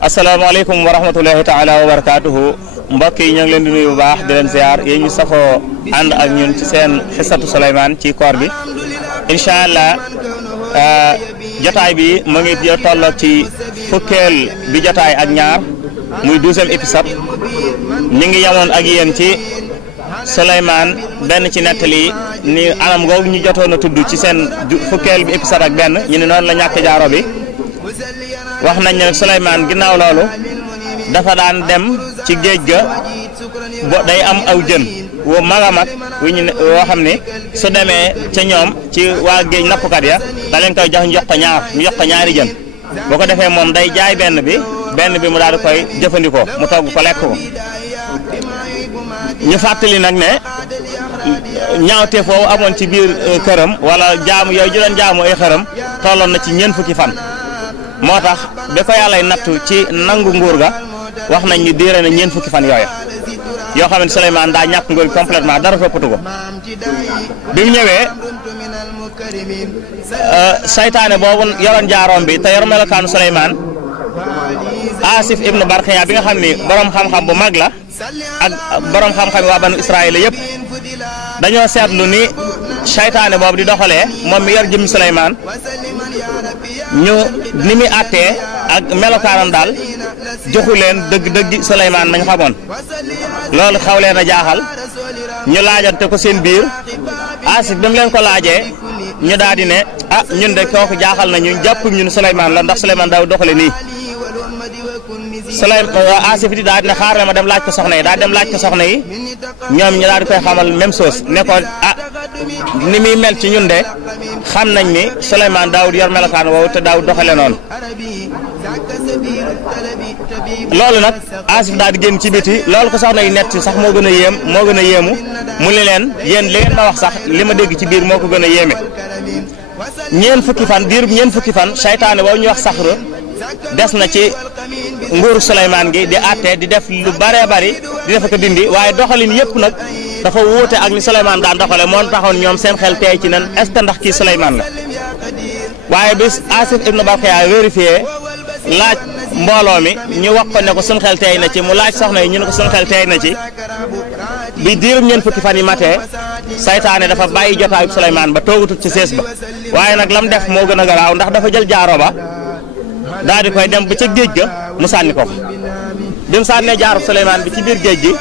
asalaamaaleykum wa rahmatullahi taala wa barakaatuhu mbokk yi ñoo ngi leen di nuyu bu baax di leen ziar yéen ñu safoo ànd ak ñun ci seen xisatu Souleymane ci koor bi incha allah jotaay bi mu ngi tolloo ci fukkeel bi jotaay ak ñaar muy 12e épisode ñu ngi yemoon ak yéen ci Souleymane benn ci nettali ni anam googu ñu jotoon a tudd ci seen fukkeel bi épisode ak benn ñu ne noonu la ñàkk jaaro bi wax nañ ne Souleymane ginnaaw loolu dafa daan dem ci géej ga day am aw jën wu mag a mag woo xam ne su demee ca ñoom ci waa géej nappkat ya da leen koy jox ñu jox ko ñaari jën boo ko defee moom day jaay benn bi mu daal di koy jëfandikoo mu togg ko lekk ko ñu fàttali nag ne ñaawte foofu amoon ci biir këram wala jaamu yooyu ju doon jaamu ay xëram tolloon na ci ñeent fukki fan moo tax ba ko yàllay nattu ci nangu nguur ga wax nañ ni diire na ñeent fukki fan yooya yoo xam ne Souleymane daa ñàkk nguur gi complètement dara toppatu ko bi mu ñëwee saytaane boobu yoroon jaaroom bi te yor melokaanu Souleymane Asif ibnu Barxiya bi nga xam ni borom xam-xam bu mag la ak borom xam-xam waa banu Israël yëpp dañoo seetlu ni saytaane boobu di doxalee moom mi yor jëmmi Souleymane ñu ni muy àttee ak melokaanam daal joxu leen dëgg Souleymane nañ xamoon loolu xaw leen a jaaxal ñu laajante ko seen biir Asif bi mu leen ko laajee ñu daal di ne ñun de kooku jaaxal nañu jàpp ñun Souleymane la ndax Souleymane daaw doxale nii Asif di daal di ne xaaral ma dem laaj ko soxna yi daal dem laaj ko soxna yi ñoom ñu daal di koy xamal même chose ne ko ni muy mel ci ñun de xam nañ ni Souleymane daawud yor melokaan woowu te daawud doxale noonu loolu nag Asif daal di génn ci biti loolu ko soxna yi nett sax moo gën a yéemu mu ni leen yéen li ngeen ma wax sax li ma dégg ci biir moo ko gën a yéeme ñeen fukki fan saytaane boobu ñu wax saxra des na ci nguuru Souleymane gi di àtte di def lu bëree bëri di def ko dindi waaye doxalin yëpp nag dafa wuute ak ni Souleymane daan doxale moo taxoon ñoom seen xel teey ci nan est-ce que ndax kii Souleymane la waaye bis Asif ibnu Barxiya vérifié laaj mbooloo mi ñu wax ko ne ko suñu xel teey na ci mu laaj soxna yi ñu ne ko suñu xel teey na ci bi diirum ñeent fukki fan yi matee saytaane dafa bàyyi jotaayu Souleymane ba toogatut ci sees ba waaye nag lam def moo gën a garaaw ndax dafa jël jaaro ba daal di koy dem ba ca géej ga mu sànni ko bi mu sànnee jaaro Souleymane bi ci biir géej gi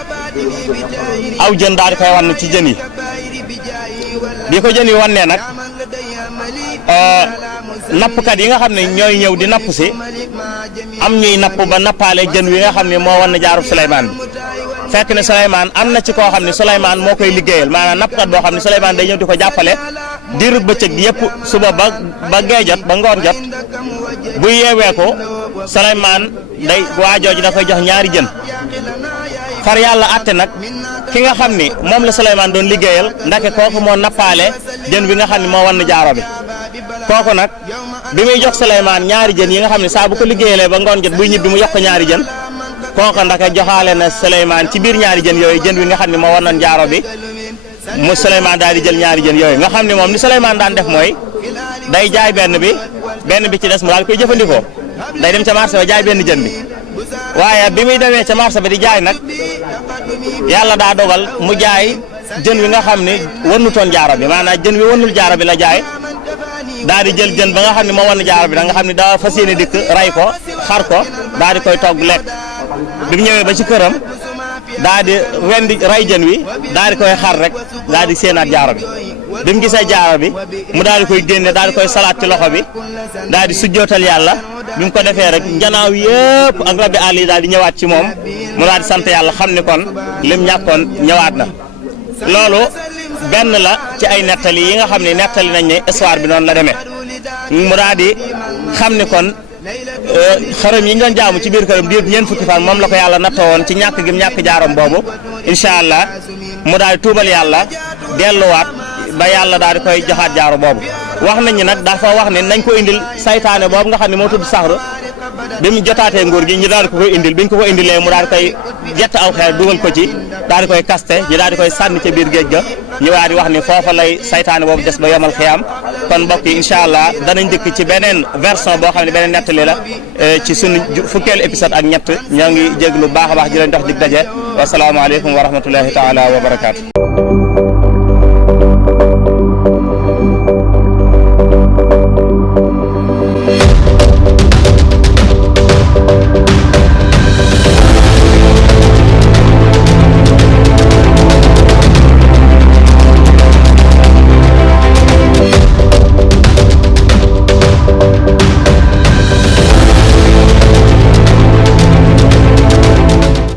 aw jën daal di koy wan ci jën yi bi ko jën yi wannee nag nappkat yi nga xam ne ñooy ñëw di napp si am ñuy napp ba nappaale jën wi nga xam ne moo wan jaaro Souleymane bi fekk ne Souleymane am na ci koo xam ne Souleymane moo koy liggéeyal maanaam nappkat boo xam ne Souleymane day ñëw di ko jàppale diirub bëccëg yëpp suba ba gee jot ba ngoon jot bu yeewee ko Souleymane day waa jooju da koy jox ñaari jën far yàlla àtte nag ki nga xam ni moom la Souleymane doon liggéeyal ndake kooku moo nappaale jën bi nga xam ne moo wan jaaro bi kooku nag bi muy jox Souleymane ñaari jën yi nga xam ne saa bu ko liggéeyalee ba ngoon jot buy ñibbi mu yokk ñaari jën kooku ndake joxaale na Souleymane ci biir ñaari jën yooyu jën wi nga xam ne moo wan jaaro bi mu Souleymane daal di jël ñaari jën yooyu nga xam ne moom ni Souleymane daan def mooy day jaay benn bi ci des mu daal koy jëfandikoo day dem ca marché ba jaay benn jën bi waaye bi muy demee ca marché ba di jaay nag yàlla daa dogal mu jaay jën wi nga xam ne wanutoon jaaro bi maanaam jën wi wanul jaaro bi la jaay daal di jël jën ba nga xam ne moo wan jaaro bi nag nga xam ne daa fas yéene dikk ray ko xar ko daal di koy togg lekk bi mu ñëwee ba ci këram daal di wendi ray jën wi daal di koy xar rek daal di séenaat jaaro bi bi mu gisee jaaro bi mu daal di koy génne daal di koy salaat ci loxo bi daal di sujjootal yàlla bi mu ko defee rek njanaaw yëpp ak rabbi àll yi daal di ñëwaat ci moom mu daal di sant yàlla xam ni kon lim ñàkkoon ñëwaat na loolu benn la ci ay nettali yi nga xam ne nettali nañ ne histoire bi noonu la demee mu daal di xam ni kon xërëm yi ñu doon jaamu ci biir këram diir ñeent fukki fan moom la ko yàlla nattoo woon ci ñàkk gi ñàkk jaaram boobu incha allah mu daal di tuubal yàlla delluwaat ba yàlla daal di koy joxaat jaaro boobu wax nañu nag dafa wax ne nañ ko indil saytaane boobu nga xam ne moo tudd saxru bi mu jotaatee nguur gi ñu daal di ko koy indil bi ñu ko indilee mu daal di koy jett aw xeer dugal ko ci daal di koy kaste ñu daal di koy sànni ca biir géej ga ñëwaat di wax ni foofa lay saytaane boobu des ba yomal xiyaam kon mbokk yi incha allah danañ dëkk ci beneen version boo xam ne beneen nettali la ci sunu fukkeelu épisode ak ñett ñoo ngi jéglu baax a baax di leen dox dig daje wasalaamaaleykum wa rahmatullahi taala wa barakaatu.